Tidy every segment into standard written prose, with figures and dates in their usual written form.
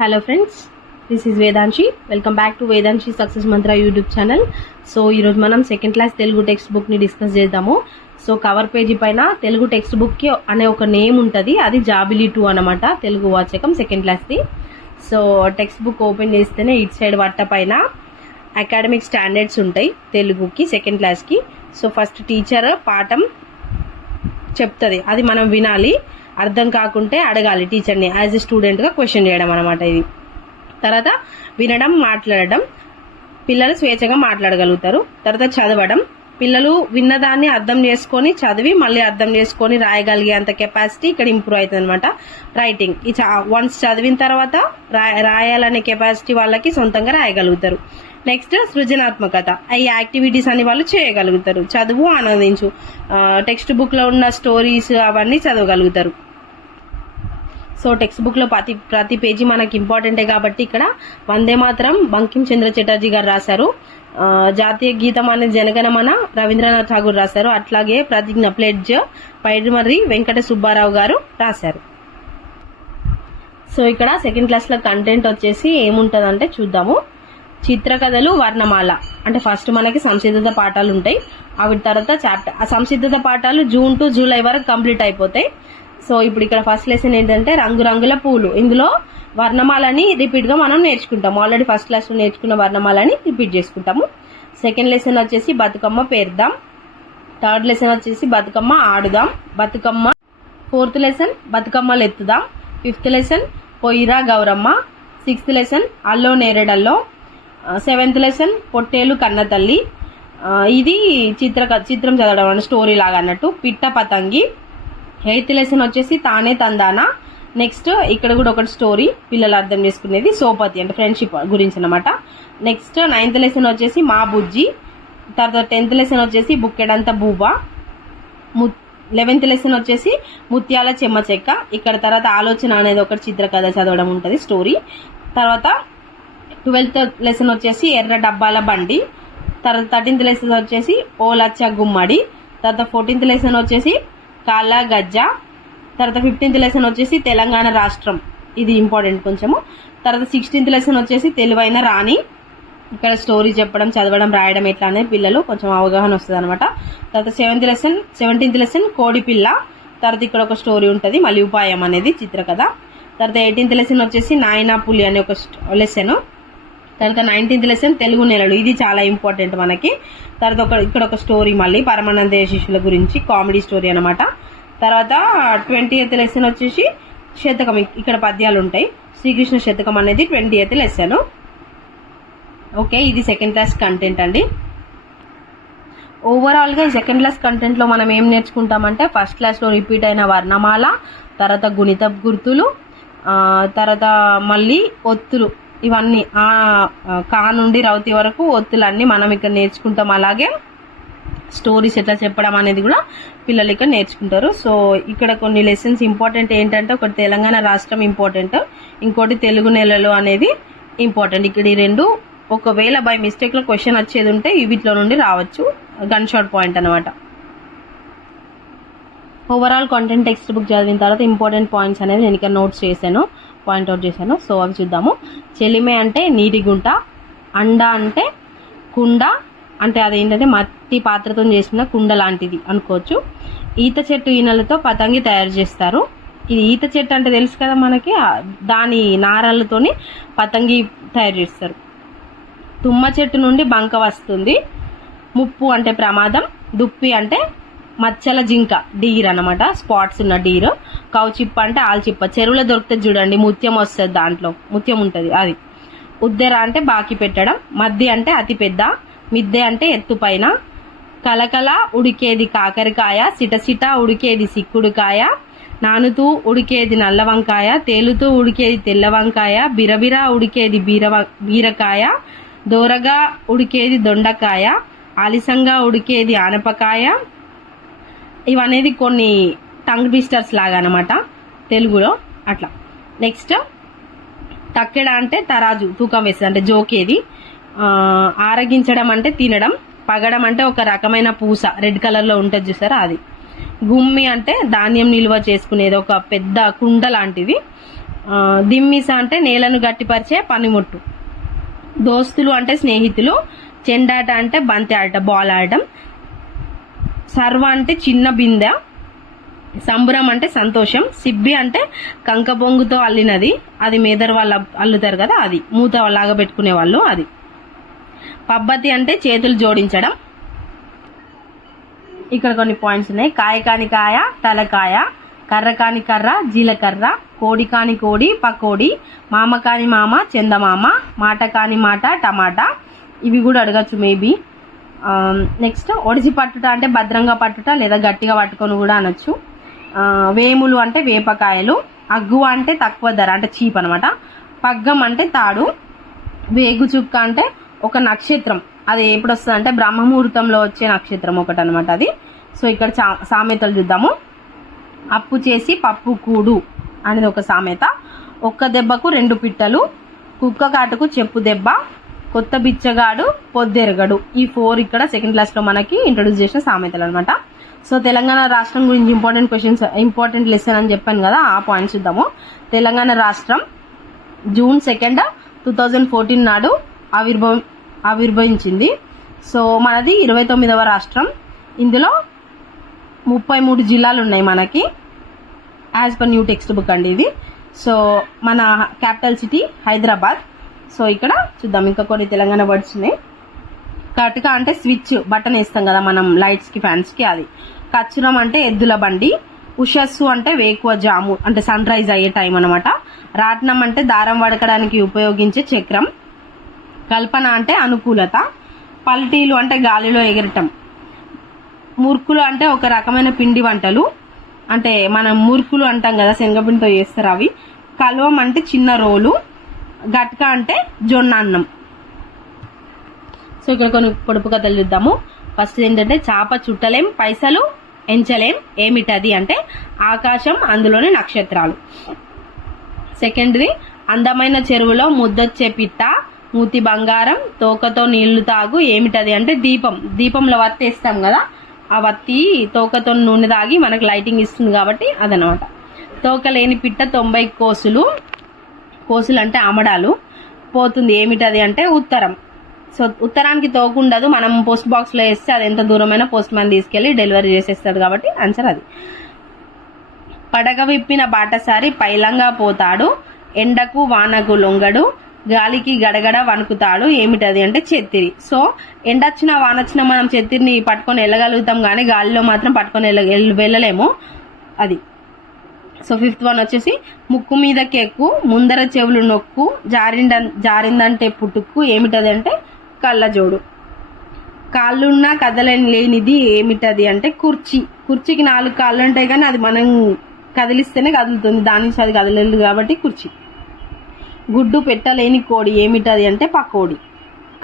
Hello friends, this is Vedanshi. Welcome back to Vedanshi success Mantra YouTube channel. So ఈరోజు మనం second class Telugu text బుక్ని discuss చేద్దాము. So cover page పైన Telugu text బుక్కి అనే ఒక నేమ్ ఉంటుంది, అది జాబిలీ 2 అనమాట, తెలుగు వాచకం సెకండ్ క్లాస్ది. సో టెక్స్ట్ బుక్ ఓపెన్ చేస్తేనే ఇటు సైడ్ వట్ట పైన అకాడమిక్ స్టాండర్డ్స్ ఉంటాయి తెలుగుకి సెకండ్ క్లాస్కి. సో ఫస్ట్ టీచర్ పాఠం చెప్తుంది, అది మనం వినాలి, అర్థం కాకుంటే అడగాలి టీచర్ని, యాజ్ ఎ స్టూడెంట్గా క్వశ్చన్ చేయడం అనమాట ఇది. తర్వాత వినడం, మాట్లాడడం, పిల్లలు స్వేచ్ఛగా మాట్లాడగలుగుతారు. తర్వాత చదవడం, పిల్లలు విన్నదాన్ని అర్థం చేసుకొని చదివి మళ్ళీ అర్థం చేసుకొని రాయగలిగే అంత కెపాసిటీ ఇక్కడ ఇంప్రూవ్ అవుతుంది అనమాట. రైటింగ్, ఈ వన్స్ చదివిన తర్వాత రాయాలనే కెపాసిటీ వాళ్ళకి సొంతంగా రాయగలుగుతారు. నెక్స్ట్ సృజనాత్మకత, ఈ యాక్టివిటీస్ అని వాళ్ళు చేయగలుగుతారు. చదువు, ఆనందించు, టెక్స్ట్ బుక్లో ఉన్న స్టోరీస్ అవన్నీ చదవగలుగుతారు. సో టెక్స్ట్ బుక్లో ప్రతి పేజీ మనకి ఇంపార్టెంటే కాబట్టి ఇక్కడ వందే మాత్రం బంకిం చంద్ర చటర్జీ గారు రాశారు, జాతీయ గీతం అనేది జనగణమన రవీంద్రనాథ్ ఠాగూర్ రాశారు, అట్లాగే ప్రతిజ్ఞ ప్లెడ్జ్ పైడిమర్రి వెంకట సుబ్బారావు గారు రాశారు. సో ఇక్కడ సెకండ్ క్లాస్లో కంటెంట్ వచ్చేసి ఏముంటుందంటే చూద్దాము. చిత్రకథలు, వర్ణమాల, అంటే ఫస్ట్ మనకి సంసిద్ధత పాఠాలు ఉంటాయి, అవి తర్వాత చాప్టర్. ఆ సంసిద్ధత పాఠాలు జూన్ టు జూలై వరకు కంప్లీట్ అయిపోతాయి. సో ఇప్పుడు ఇక్కడ ఫస్ట్ లెసన్ ఏంటంటే రంగురంగుల పూలు. ఇందులో వర్ణమాలని రిపీట్గా మనం నేర్చుకుంటాము, ఆల్రెడీ ఫస్ట్ క్లాస్లో నేర్చుకున్న వర్ణమాలని రిపీట్ చేసుకుంటాము. సెకండ్ లెసన్ వచ్చేసి బతుకమ్మ పేర్దాం. థర్డ్ లెసన్ వచ్చేసి బతుకమ్మ ఆడుదాం, బతుకమ్మ. ఫోర్త్ లెసన్ బతుకమ్మలు ఎత్తుదాం. ఫిఫ్త్ లెసన్ పొయ్యిరా గౌరమ్మ. సిక్స్త్ లెసన్ అల్లో నేరేడల్లో. సెవెంత్ లెసన్ పొట్టేలు కన్న తల్లి, ఇది చిత్రం చదవడం అంటే స్టోరీ లాగా అన్నట్టు, పిట్ట పతంగి. ఎయిత్ లెసన్ వచ్చేసి తానే తందానా. నెక్స్ట్ ఇక్కడ కూడా ఒకటి స్టోరీ పిల్లలు అర్థం చేసుకునేది, సోపతి అంటే ఫ్రెండ్షిప్ గురించి అనమాట. నెక్స్ట్ నైన్త్ లెసన్ వచ్చేసి మా బుజ్జి. తర్వాత 10th లెసన్ వచ్చేసి బుక్కెడంత బువ్వ. 11th లెసన్ వచ్చేసి ముత్యాల చెమ్మ చెక్క. ఇక్కడ తర్వాత ఆలోచన అనేది ఒకటి చిత్రకథ చదవడం ఉంటుంది, స్టోరీ. తర్వాత 12th లెసన్ వచ్చేసి ఎర్ర డబ్బాల బండి. తర్వాత 13th లెసన్ వచ్చేసి ఓ లచ్చ గుమ్మడి. తర్వాత 14th లెసన్ వచ్చేసి కాళ్ళ గజ్జ. తర్వాత 15th లెసన్ వచ్చేసి తెలంగాణ రాష్ట్రం, ఇది ఇంపార్టెంట్ కొంచెము. తర్వాత 16th లెసన్ వచ్చేసి తెలివైన రాణి. ఇక్కడ స్టోరీ చెప్పడం, చదవడం, రాయడం ఎట్లా అనేది పిల్లలు కొంచెం అవగాహన వస్తుంది అనమాట. తర్వాత 17th లెసన్ కోడి పిల్ల. తర్వాత ఇక్కడ ఒక స్టోరీ ఉంటుంది, మళ్ళీ ఉపాయం అనేది చిత్రకథ. తర్వాత 18th లెసన్ వచ్చేసి నాయనా పులి అనే ఒక లెసన్. తర్వాత 19th లెసన్ తెలుగు నెలలు, ఇది చాలా ఇంపార్టెంట్ మనకి. తర్వాత ఇక్కడ ఒక స్టోరీ మళ్ళీ పరమానందయ్య శిష్యుల గురించి, కామెడీ స్టోరీ అనమాట. తర్వాత 20th లెసన్ వచ్చేసి శతకం, ఇక్కడ పద్యాలు ఉంటాయి, శ్రీకృష్ణ శతకం అనేది 20th లెసన్. ఓకే, ఇది సెకండ్ క్లాస్ కంటెంట్ అండి. ఓవరాల్గా ఈ సెకండ్ క్లాస్ కంటెంట్లో మనం ఏం నేర్చుకుంటామంటే ఫస్ట్ క్లాస్లో రిపీట్ అయిన వర్ణమాల, తర్వాత గుణిత గుర్తులు, తర్వాత మళ్ళీ ఒత్తులు, ఇవన్నీ కా నుండి రౌతి వరకు ఒత్తులన్నీ మనం ఇక్కడ నేర్చుకుంటాం. అలాగే స్టోరీస్ ఎట్లా చెప్పడం అనేది కూడా పిల్లలు ఇక్కడ నేర్చుకుంటారు. సో ఇక్కడ కొన్ని లెసన్స్ ఇంపార్టెంట్ ఏంటంటే ఒకటి తెలంగాణ రాష్ట్రం ఇంపార్టెంట్, ఇంకోటి తెలుగు నెలలు అనేది ఇంపార్టెంట్. ఇక్కడ ఈ రెండు ఒకవేళ బై మిస్టేక్లో క్వశ్చన్ వచ్చేది ఉంటే వీటిలో నుండి రావచ్చు, గన్ షాట్ పాయింట్ అనమాట. ఓవరాల్ కాంటెంట్ టెక్స్ట్ బుక్ చదివిన తర్వాత ఇంపార్టెంట్ పాయింట్స్ అనేది నేను ఇక్కడ నోట్స్ చేశాను, పాయింట్అవుట్ చేశాను. సో అవి చూద్దాము. చెలిమే అంటే నీటి గుంట. అండ అంటే కుండ, అంటే అదేంటంటే మట్టి పాత్రతో చేసిన కుండ లాంటిది అనుకోవచ్చు. ఈత చెట్టు ఈనెలతో పతంగి తయారు చేస్తారు. ఇది ఈత చెట్టు అంటే తెలుసు కదా మనకి, దాని నారలతోని పతంగి తయారు చేస్తారు. తుమ్మ చెట్టు నుండి బంక వస్తుంది. ముప్పు అంటే ప్రమాదం. దుప్పి అంటే మచ్చల జింక, డీర్ అనమాట, స్పాట్స్ ఉన్న డీర్. కౌచిప్ప అంటే ఆల్చిప్ప, చెరువులో దొరుకుతుంది చూడండి, ముత్యం వస్తుంది, దాంట్లో ముత్యం ఉంటుంది అది. ఉద్దెర అంటే బాకి పెట్టడం. మద్ది అంటే అతిపెద్ద. మిద్దె అంటే ఎత్తుపైన. కలకల ఉడికేది కాకరకాయ. సిటసిట ఉడికేది సిక్కుడుకాయ. నానుతూ ఉడికేది నల్ల వంకాయ. తేలుతూ ఉడికేది తెల్ల వంకాయ. బిరబిర ఉడికేది బీరకాయ. దోరగా ఉడికేది దొండకాయ. ఆలిసంగా ఉడికేది ఆనపకాయ. ఇవనేది కొన్ని టంగ్ ట్విస్టర్స్ లాగా అనమాట తెలుగులో అట్లా. నెక్స్ట్ తక్కెడ అంటే తరాజు, తూకం వేస్తుంది అంటే జోకేది. ఆరగించడం అంటే తినడం. పగడం అంటే ఒక రకమైన పూస, రెడ్ కలర్లో ఉంటుంది చూసారా అది. గుమ్మి అంటే ధాన్యం నిల్వ చేసుకునేది, ఒక పెద్ద కుండ లాంటిది. దిమ్మిస అంటే నేలను గట్టిపరిచే పనిముట్టు. దోస్తులు అంటే స్నేహితులు. చెండాట అంటే బంతి ఆట, బాల్ ఆడటం. సర్వ అంటే చిన్న బిందె. సంబరం అంటే సంతోషం. సిబ్బి అంటే కంక బొంగుతో అల్లినది, అది మేదర్ వాళ్ళు అల్లుతారు కదా, అది మూత లాగా పెట్టుకునే వాళ్ళు అది. పబ్బతి అంటే చేతులు జోడించడం. ఇక్కడ కొన్ని పాయింట్స్ ఉన్నాయి. కాయ కాని కాయ, తలకాయ. కర్ర కాని కర్ర, జీలకర్ర. కోడి కాని కోడి, పకోడి. మామ కాని మామ, చందమామ. మాట కాని మాట, టమాటా. ఇవి కూడా అడగచ్చు మేబీ. నెక్స్ట్ ఒడిసి పట్టుట అంటే భద్రంగా పట్టుట లేదా గట్టిగా పట్టుకొని కూడా అనొచ్చు. వేములు అంటే వేపకాయలు. అగ్గువ అంటే తక్కువ ధర అంటే చీప్ అనమాట. పగ్గం అంటే తాడు. వేగు చుక్క అంటే ఒక నక్షత్రం, అది ఎప్పుడు వస్తుంది అంటే బ్రహ్మముహూర్తంలో వచ్చే నక్షత్రం ఒకటి అనమాట అది. సో ఇక్కడ సామెతలు చూద్దాము. అప్పు చేసి పప్పు కూడు అనేది ఒక సామెత. ఒక్క దెబ్బకు రెండు పిట్టలు. కుక్క కాటుకు చెప్పు దెబ్బ. కొత్త బిచ్చగాడు పొద్దెరగడు. ఈ 4 ఇక్కడ సెకండ్ క్లాస్ లో మనకి ఇంట్రొడ్యూస్ చేసిన సామెతలు అనమాట. సో తెలంగాణ రాష్ట్రం గురించి ఇంపార్టెంట్ లెసన్ అని చెప్పాను కదా, ఆ పాయింట్స్ చూద్దాము. తెలంగాణ రాష్ట్రం June 2, 2014 నాడు ఆవిర్భవించింది. సో మనది 29వ రాష్ట్రం. ఇందులో 33 జిల్లాలు ఉన్నాయి మనకి, as per new text book అండి ఇది. సో మన క్యాపిటల్ సిటీ హైదరాబాద్. సో ఇక్కడ చూద్దాం ఇంకా కొన్ని తెలంగాణ వర్డ్స్ ఉన్నాయి. కటక అంటే స్విచ్, బటన్ వేస్తాం కదా మనం లైట్స్ కి ఫ్యాన్స్ కి, అది. కచ్చురం అంటే ఎద్దుల బండి. ఉషస్సు అంటే వేకువ జాము అంటే సన్ రైజ్ అయ్యే టైం అనమాట. రాట్నం అంటే దారం వడకడానికి ఉపయోగించే చక్రం. కల్పన అంటే అనుకూలత. పల్టీలు అంటే గాలిలో ఎగరటం. మురుకులు అంటే ఒక రకమైన పిండి వంటలు, అంటే మనం మురుకులు అంటాం కదా, శనగపిండితో చేస్తారు అవి. కల్వం అంటే చిన్న రోలు. గట్క అంటే జొన్న అన్నం. సో ఇక్కడ కొన్ని పొడుపు కథలు చూద్దాము. ఫస్ట్ ఏంటంటే చాప చుట్టలేం, పైసలు ఎంచలేం, ఏమిటది అంటే ఆకాశం, అందులోని నక్షత్రాలు. సెకండ్ది అందమైన చెరువులో ముద్దొచ్చే పిట్ట, మూతి బంగారం, తోకతో నీళ్లు తాగు, ఏమిటది అంటే దీపం. దీపంలో వత్తి వేస్తాం కదా, ఆ వత్తి తోకతో నూనె తాగి మనకు లైటింగ్ ఇస్తుంది కాబట్టి అదనమాట. తోక లేని పిట్ట 90 కోసులు. కోసులు అంటే అమడాలు. పోతుంది, ఏమిటది అంటే ఉత్తరం. సో ఉత్తరానికి తోకుండదు, మనం పోస్ట్ బాక్స్ లో వేస్తే అది ఎంత దూరమైనా పోస్ట్ మ్యాన్ తీసుకెళ్లి డెలివరీ చేసేస్తాడు కాబట్టి ఆన్సర్ అది. పడగ విప్పిన బాటసారి పైలంగా పోతాడు, ఎండకు వానకు లొంగడు, గాలికి గడగడ వణుకుతాడు, ఏమిటది అంటే చెత్తిరి. సో ఎండొచ్చినా వానొచ్చినా మనం చెత్తిరిని పట్టుకొని వెళ్ళగలుగుతాం కానీ గాలిలో మాత్రం పట్టుకొని వెళ్ళలేము అది. సో 5th వన్ వచ్చేసి ముక్కు మీద కెక్కు, ముందర చెవులు నొక్కు, జారిందంటే పుట్టుక్కు, ఏమిటది అంటే కళ్ళజోడు. కాళ్ళున్నా కదలలేనిది ఏమిటది అంటే కుర్చీ. కుర్చీకి 4 కాళ్ళు ఉంటాయి కానీ అది మనం కదిలిస్తేనే కదులుతుంది, దాని నుంచి అది కదలలేదు కాబట్టి కుర్చీ. గుడ్డు పెట్టలేని కోడి, ఏమిటది అంటే పకోడి.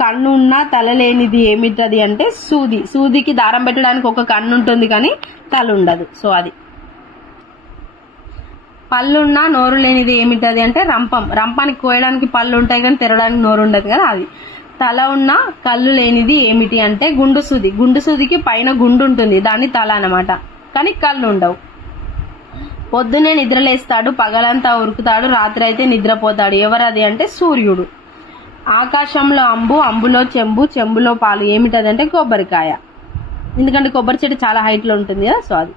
కన్నున్నా తల లేనిది ఏమిటది అంటే సూది. సూదికి దారం పెట్టడానికి ఒక కన్ను ఉంటుంది కానీ తల ఉండదు, సో అది. పళ్ళున్నా నోరు లేనిది ఏమిటది అంటే రంపం. రంపానికి కోయడానికి పళ్ళు ఉంటాయి కానీ తెరడానికి నోరు ఉండదు కదా, అది. తల ఉన్న కళ్ళు లేనిది ఏమిటి అంటే గుండు సూది. గుండు సూదికి పైన గుండు ఉంటుంది, దాన్ని తల అన్నమాట, కానీ కళ్ళు ఉండవు. పొద్దునే నిద్రలేస్తాడు, పగలంతా ఉరుకుతాడు, రాత్రి అయితే నిద్రపోతాడు, ఎవరది అంటే సూర్యుడు. ఆకాశంలో అంబు, అంబులో చెంబు, చెంబులో పాలు, ఏమిటది అంటే కొబ్బరికాయ. ఎందుకంటే కొబ్బరి చెట్టు చాలా హైట్ లో ఉంటుంది కదా, సో అది.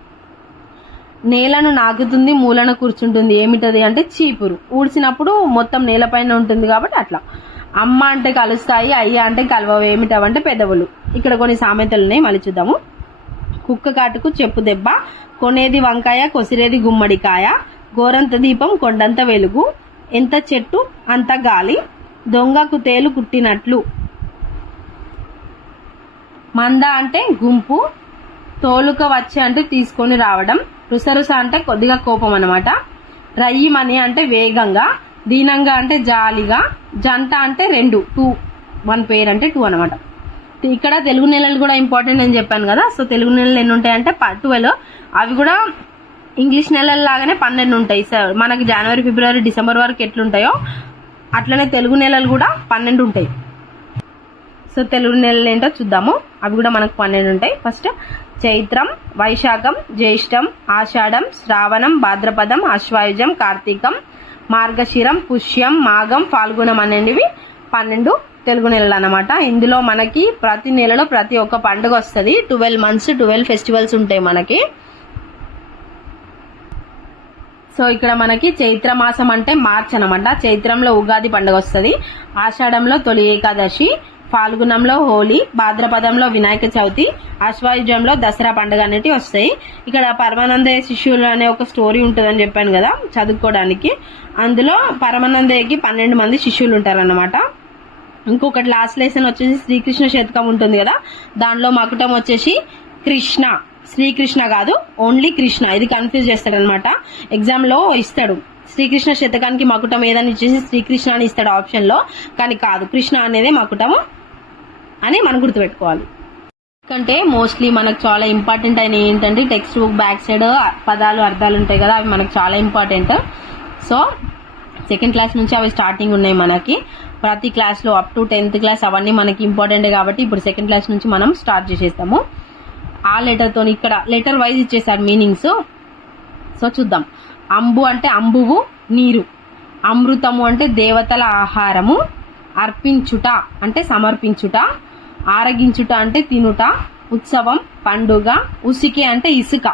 నేలను నాకుతుంది, మూలను కూర్చుంటుంది, ఏమిటది అంటే చీపురు. ఊడ్చినప్పుడు మొత్తం నేలపైన ఉంటుంది కాబట్టి అట్లా. అమ్మ అంటే కలుస్తాయి, అయ్య అంటే కలవవు, ఏమిటవంటే పెదవులు. ఇక్కడ కొన్ని సామెతలు ఉన్నాయి, మళ్ళీ చూద్దాము. కుక్క కాటుకు చెప్పు దెబ్బ, కొనేది వంకాయ, కొసిరేది గుమ్మడికాయ, గోరంత దీపం కొండంత వెలుగు, ఎంత చెట్టు అంత గాలి, దొంగకు తేలు కుట్టినట్లు. మంద అంటే గుంపు, తోలుక వచ్చి అంటే తీసుకొని రావడం, రుసరుస అంటే కొద్దిగా కోపం అనమాట, రయ్యిమని అంటే వేగంగా, దీనంగా అంటే జాలిగా, జంట అంటే 2 1 పేర్ అంటే 2 అనమాట. ఇక్కడ తెలుగు నెలలు కూడా ఇంపార్టెంట్ అని చెప్పాను కదా, సో తెలుగు నెలలు ఎన్ని ఉంటాయంటే 12. అవి కూడా ఇంగ్లీష్ నెలల లాగానే 12 ఉంటాయి. మనకి జనవరి, ఫిబ్రవరి, డిసెంబర్ వరకు ఎట్లుంటాయో అట్లనే తెలుగు నెలలు కూడా 12 ఉంటాయి. సో తెలుగు నెలలు ఏంటో చూద్దాము, అవి కూడా మనకు 12 ఉంటాయి. ఫస్ట్ చైత్రం, వైశాఖం, జ్యేష్టం, ఆషాఢం, శ్రావణం, భాద్రపదం, ఆశ్వాయుజం, కార్తీకం, మార్గశిరం, పుష్యం, మాఘం, ఫాల్గుణం అనేవి 12 తెలుగు నెలలు అన్నమాట. ఇందులో మనకి ప్రతి నెలలో ప్రతి ఒక్క పండుగ వస్తుంది. 12 months 12 ఫెస్టివల్స్ ఉంటాయి మనకి. సో ఇక్కడ మనకి చైత్ర మాసం అంటే మార్చ్ అనమాట. చైత్రంలో ఉగాది పండుగ వస్తుంది, ఆషాఢంలో తొలి ఏకాదశి, ఫాల్గుణంలో హోలీ, భాద్రపదంలో వినాయక చవితి, ఆశ్వయుజంలో దసరా పండుగ అనేవి వస్తాయి. ఇక్కడ పరమానందయ్య శిష్యులు అనే ఒక స్టోరీ ఉంటుందని చెప్పాను కదా చదువుకోవడానికి. అందులో పరమానందయ్యకి 12 మంది శిష్యులు ఉంటారన్నమాట. ఇంకొకటి లాస్ట్ లెసన్ వచ్చేసి శ్రీకృష్ణ శతకం ఉంటుంది కదా, దానిలో మకుటం వచ్చేసి కృష్ణ, శ్రీకృష్ణ కాదు, ఓన్లీ కృష్ణ. ఇది కన్ఫ్యూజ్ చేస్తాడు అనమాట, ఎగ్జామ్ లో ఇస్తాడు. శ్రీకృష్ణ శతకానికి మకుటం ఏదని ఇచ్చేసి శ్రీకృష్ణ అని ఇస్తాడు ఆప్షన్ లో, కానీ కాదు, కృష్ణ అనేది మకుటము అని మనం గుర్తుపెట్టుకోవాలి. ఎందుకంటే మోస్ట్లీ మనకు చాలా ఇంపార్టెంట్ అయిన ఏంటంటే టెక్స్ట్ బుక్ బ్యాక్ సైడ్ పదాలు అర్థాలు ఉంటాయి కదా, అవి మనకు చాలా ఇంపార్టెంట్. సో సెకండ్ క్లాస్ నుంచి అవి స్టార్టింగ్ ఉన్నాయి మనకి. ప్రతి క్లాస్ లో అప్ టు 10th క్లాస్ అవన్నీ మనకి ఇంపార్టెంట్ కాబట్టి ఇప్పుడు సెకండ్ క్లాస్ నుంచి మనం స్టార్ట్ చేసేస్తాము. ఆ లెటర్ తోని ఇక్కడ లెటర్ వైజ్ ఇచ్చేసారు మీనింగ్స్. సో చూద్దాం. అంబు అంటే అంబువు, నీరు. అమృతము అంటే దేవతల ఆహారము. అర్పించుట అంటే సమర్పించుట. ఆరగించుట అంటే తినుట. ఉత్సవం పండుగ. ఉసికి అంటే ఇసుక.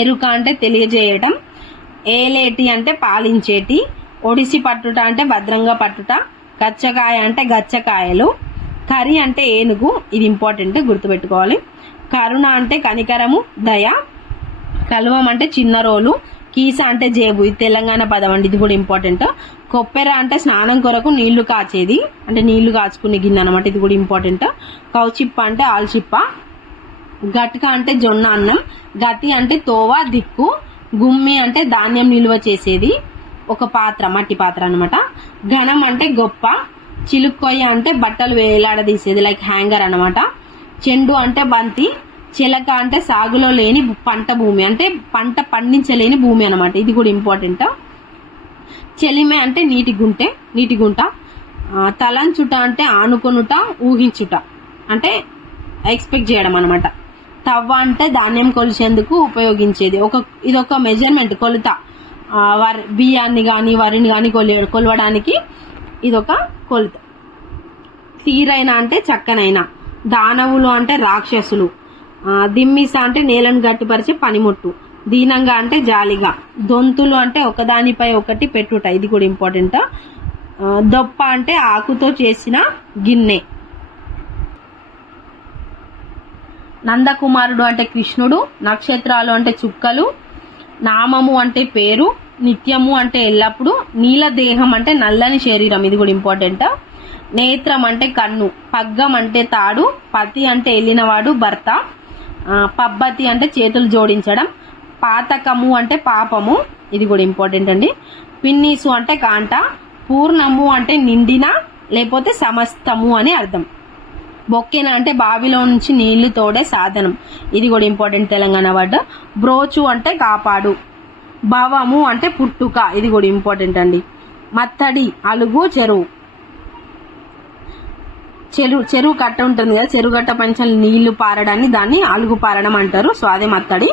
ఎరుక అంటే తెలియజేయటం. ఏలేటి అంటే పాలించేటి. ఒడిసి పట్టుట అంటే భద్రంగా పట్టుట. గచ్చకాయ అంటే గచ్చకాయలు. కరి అంటే ఏనుగు, ఇది ఇంపార్టెంట్ గుర్తుపెట్టుకోవాలి. కరుణ అంటే కనికరము, దయ. కలువం అంటే చిన్న రోలు. కీస అంటే జేబు, ఇది తెలంగాణ పదం అండి, ఇది కూడా ఇంపార్టెంట్. కొప్పెర అంటే స్నానం కొరకు నీళ్లు కాచేది, అంటే నీళ్లు కాచుకునే గిన్నె అనమాట, ఇది కూడా ఇంపార్టెంట్. కౌచిప్ప అంటే ఆల్చిప్ప. గట్క అంటే జొన్న అన్నం. గతి అంటే తోవ, దిక్కు. గుమ్మి అంటే ధాన్యం నిల్వ చేసేది, ఒక పాత్ర, మట్టి పాత్ర అనమాట. ఘనం అంటే గొప్ప. చిలుక్కొయ్య అంటే బట్టలు వేలాడదీసేది, లైక్ హ్యాంగర్ అనమాట. చెండు అంటే బంతి. చిలక అంటే సాగులో లేని పంట భూమి, అంటే పంట పండించలేని భూమి అనమాట, ఇది కూడా ఇంపార్టెంట్. చెలిమే అంటే నీటి గుంట. తలంచుట అంటే ఆనుకొనుట, ఊహించుట, అంటే ఎక్స్పెక్ట్ చేయడం అనమాట. తవ్వ అంటే ధాన్యం కొలిచేందుకు ఉపయోగించేది, ఇదొక మెజర్మెంట్, కొలత. బియ్యాన్ని కానీ వరిని కానీ కొలవడానికి ఇదొక కొలత. తీరైన అంటే చక్కనైన. దానవులు అంటే రాక్షసులు. దిమ్మిస అంటే నేలను గట్టిపరిచే పనిముట్టు. దీనంగా అంటే జాలిగా. దొంతులు అంటే ఒకదానిపై ఒకటి పెట్టుట, ఇది కూడా ఇంపార్టెంట్. దొప్ప అంటే ఆకుతో చేసిన గిన్నె. నందకుమారుడు అంటే కృష్ణుడు. నక్షత్రాలు అంటే చుక్కలు. నామము అంటే పేరు. నిత్యము అంటే ఎల్లప్పుడు. నీలదేహం అంటే నల్లని శరీరం, ఇది కూడా ఇంపార్టెంట్. నేత్రం అంటే కన్ను. పగ్గం అంటే తాడు. పతి అంటే వెళ్ళినవాడు, భర్త. పబ్బతి అంటే చేతులు జోడించడం. పాతకము అంటే పాపము, ఇది కూడా ఇంపార్టెంట్ అండి. పిన్నీసు అంటే కాంట. పూర్ణము అంటే నిండిన లేకపోతే సమస్తము అని అర్థం. బొక్కెన అంటే బావిలో నుంచి నీళ్లు తోడే సాధనం, ఇది కూడా ఇంపార్టెంట్ తెలంగాణ వర్డ్. బ్రోచు అంటే కాపాడు. భవము అంటే పుట్టుక, ఇది కూడా ఇంపార్టెంట్ అండి. మత్తడి అలుగు, చెరువు. చెరువు కట్ట ఉంటుంది కదా, చెరువు కట్ట పంచం నీళ్లు పారడాన్ని దాన్ని అలుగు పారడం అంటారు, సో అదే మత్తడి.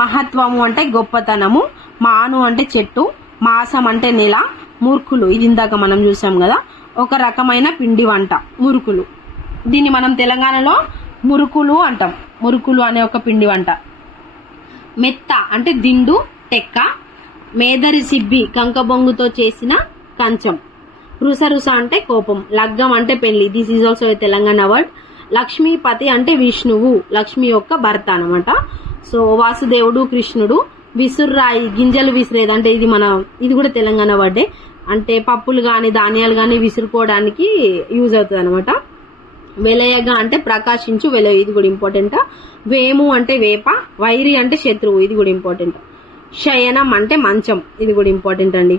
మహత్వము అంటే గొప్పతనము. మాను అంటే చెట్టు. మాసం అంటే నెల. మురుకులు, ఇది ఇందాక మనం చూసాం కదా, ఒక రకమైన పిండి వంట, మురుకులు. దీన్ని మనం తెలంగాణలో మురుకులు అంటాం, మురుకులు అనే ఒక పిండి వంట. మెత్త అంటే దిండు, టెక్క. మేదరి సిబ్బి కంకబొంగుతో చేసిన కంచం. రుసరుస అంటే కోపం. లగ్గం అంటే పెళ్లి, this is also Telangana word. Lakshmipati అంటే విష్ణువు, లక్ష్మి యొక్క భర్త అనమాట. సో వాసుదేవుడు కృష్ణుడు. విసుర్రాయి గింజలు విసిరేది, అంటే ఇది కూడా తెలంగాణ వర్డే, అంటే పప్పులు కానీ ధాన్యాలు కానీ విసురుకోవడానికి యూజ్ అవుతుంది అనమాట. వెలయగా అంటే ప్రకాశించు, వెలయ, ఇది కూడా ఇంపార్టెంట్. వేము అంటే వేప. వైరి అంటే శత్రువు, ఇది కూడా ఇంపార్టెంట్. శయనం అంటే మంచం, ఇది కూడా ఇంపార్టెంట్ అండి.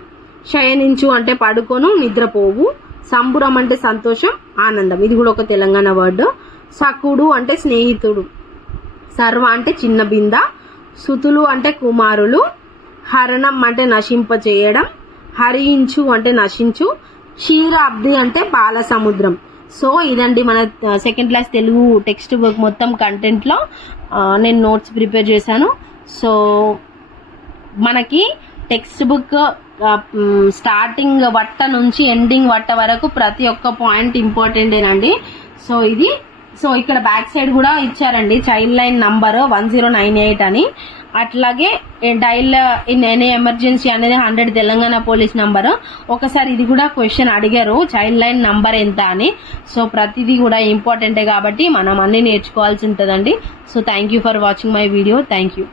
శయనించు అంటే పడుకోను, నిద్రపోవు. సంబురం అంటే సంతోషం, ఆనందం, ఇది కూడా ఒక తెలంగాణ వర్డ్. సకుడు అంటే స్నేహితుడు. సర్వ అంటే చిన్న బింద. సుతులు అంటే కుమారులు. హరణం అంటే నశింప చేయడం. హరించు అంటే నశించు. క్షీరాబ్ది అంటే పాల సముద్రం. సో ఇదండి మన second class Telugu text book మొత్తం కంటెంట్లో నేను నోట్స్ ప్రిపేర్ చేశాను. సో మనకి టెక్స్ట్ బుక్ స్టార్టింగ్ వట్ట నుంచి ఎండింగ్ వట్ట వరకు ప్రతి ఒక్క పాయింట్ ఇంపార్టెంటేనండి. సో ఇక్కడ బ్యాక్ సైడ్ కూడా ఇచ్చారండి చైల్డ్ లైన్ నంబర్ 1098 అని. అట్లాగే డైల్ ఇన్ ఎనీ ఎమర్జెన్సీ అనేది 100 తెలంగాణ పోలీస్ నంబర్. ఒకసారి ఇది కూడా క్వశ్చన్ అడిగారు చైల్డ్ లైన్ నంబర్ ఎంత అని. సో ప్రతిదీ కూడా ఇంపార్టెంటే కాబట్టి మనం అన్ని నేర్చుకోవాల్సి ఉంటుందండి. So thank you for watching my video. Thank you.